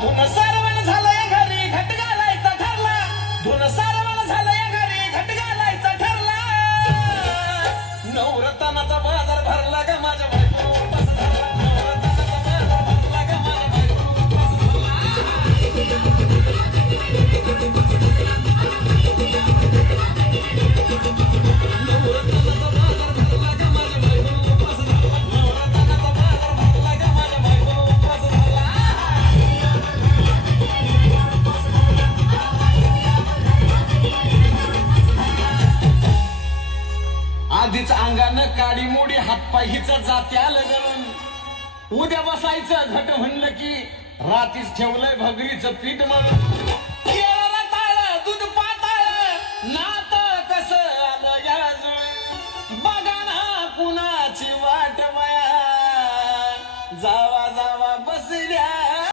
धुन सारवण झालंय घरी घट घालायचा ठरला धुन सारवण झालंय घरी घट घालायचा ठरला नवरत्नाचा बाजार भरला ग माझ्या बायको उपास धरला नवरत्नाचा बाजार भरला ग माझ्या बायको उपास आधीच अंगानं काडी मोडी हातपाय हिच जाते आलं गळून उद्या बसायचं घट म्हणलं की रातीच ठेवलंय भगरीचं पीठ म्हणून